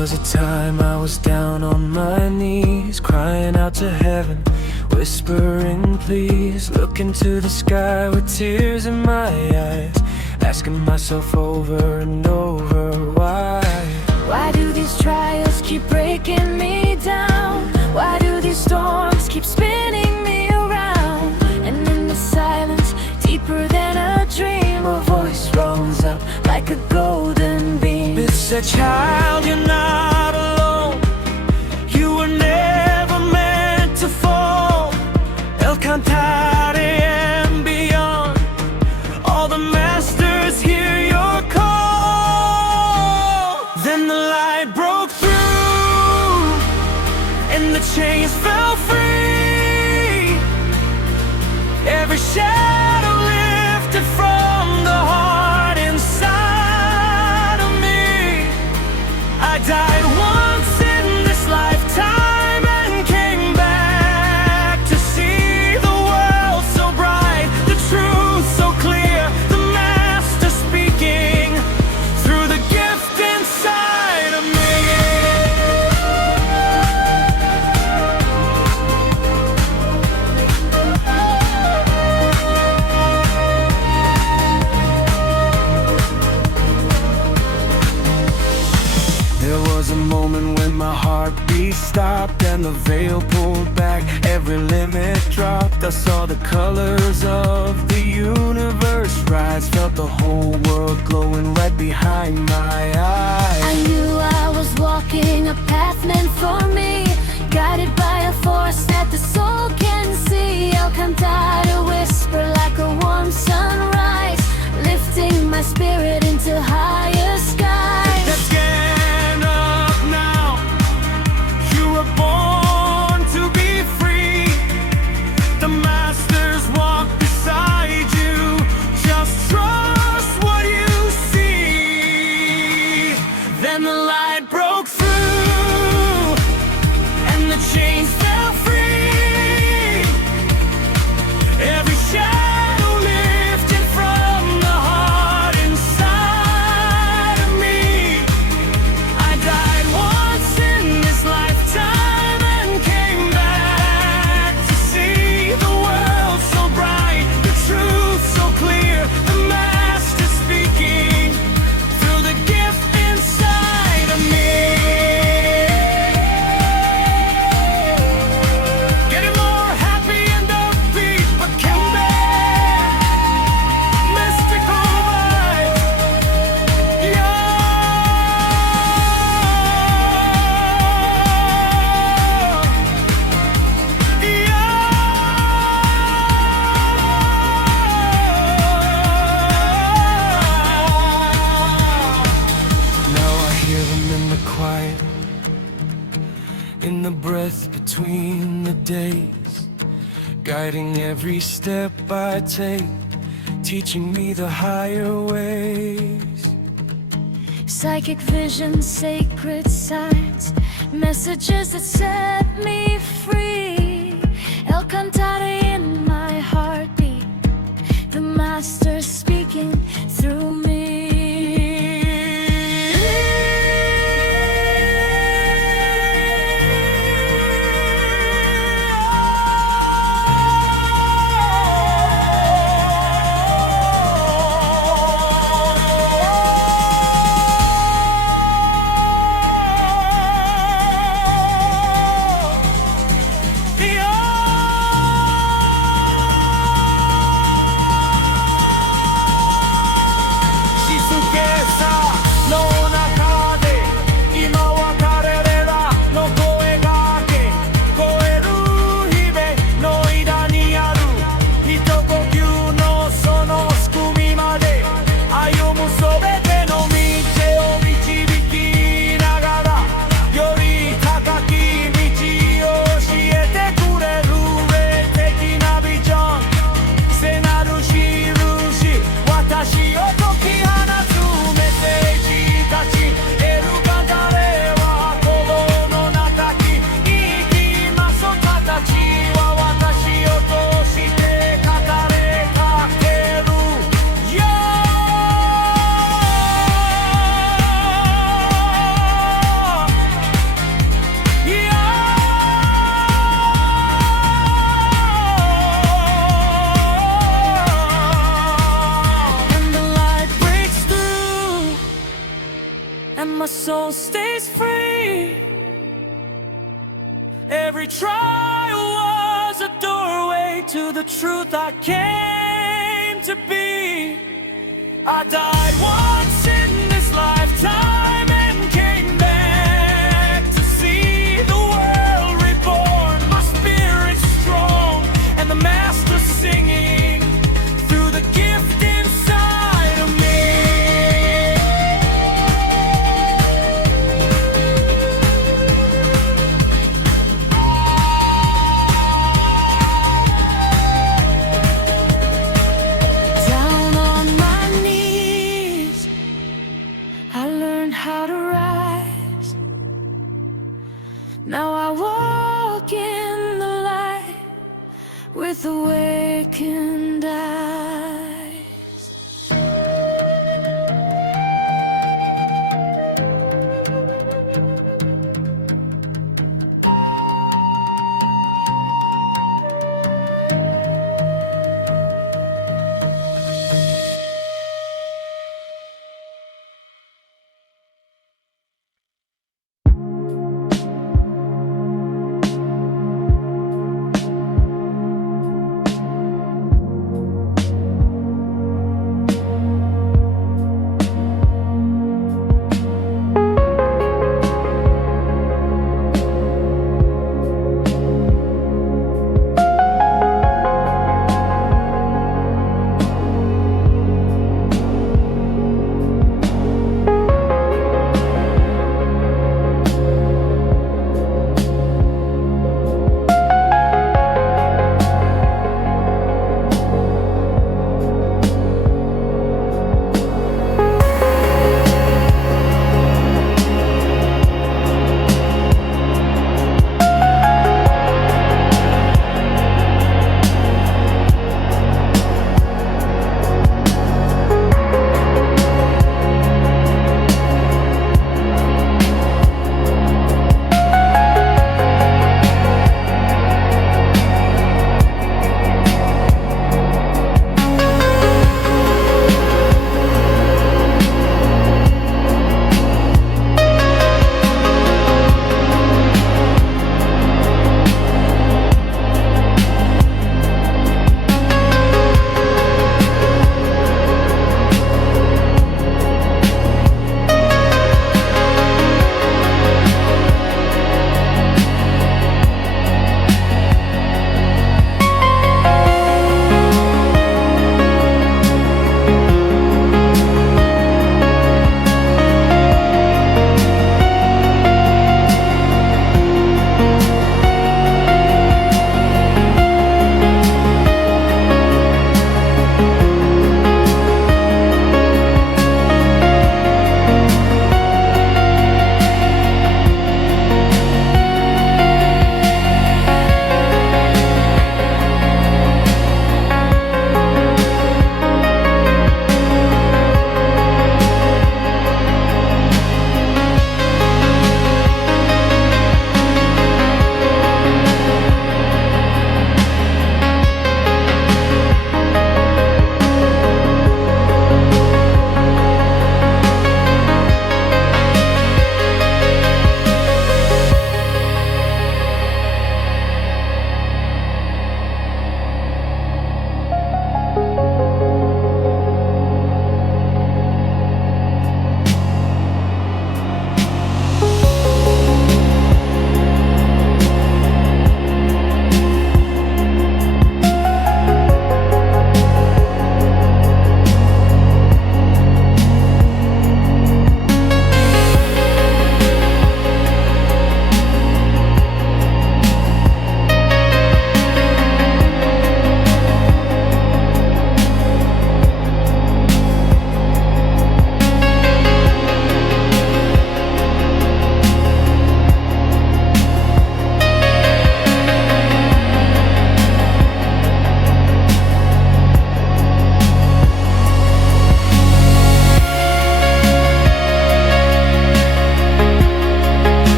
was a time I was down on my knees, crying out to heaven, whispering please. Looking to the sky with tears in my eyes, asking myself over and over why. Why do these trials keep breaking me down? Why do these storms keep spinning me around? And in the silence, deeper than a dream, a voice rose up like a golden beam. It said, child, you're not alone. You were never meant to fall. El Cantare and beyond, all the masters hear your call. Then the light broke through and the chains fell free. Every shadow lifted from the heart inside of me. I died once in this lifetime and came back to see the world so bright, the truth so clear, the master speaking through the gift inside of me. There was a moment when my heartbeat stopped and the veil pulled back, every limit dropped. I saw the colors of the universe rise, felt the whole world glowing right behind my eyes. I knew I was walking a path meant for me, guided by a force that the soul can see. El Cantare whisper like a warm sunrise, lifting my spirit into higher skies. Let's stand up now. You were born to be free. The masters walk beside you. Just trust what you see. Then the light broke through and the chains fell free. Every shadow lifted from the heart inside of me. I died once in this lifetime and came back to see the world so bright, the truth so clear, the master speaking through the gift inside of me. Getting more happy and upbeat, but came back mystical vibes. Now I hear them in the quiet, in the breath between the days, guiding every step I take, teaching me the higher ways. Psychic visions, sacred signs, messages that set me free. El Cantare in my heartbeat, the master speaking through me. and my soul stays free. Every trial was a doorway to the truth I came to be. I died once in this lifetime and came back to see the world reborn. My spirit's strong and the master singing through the gift inside of me. Down on my knees, I learned how to rise. Now I walk in the light with awakened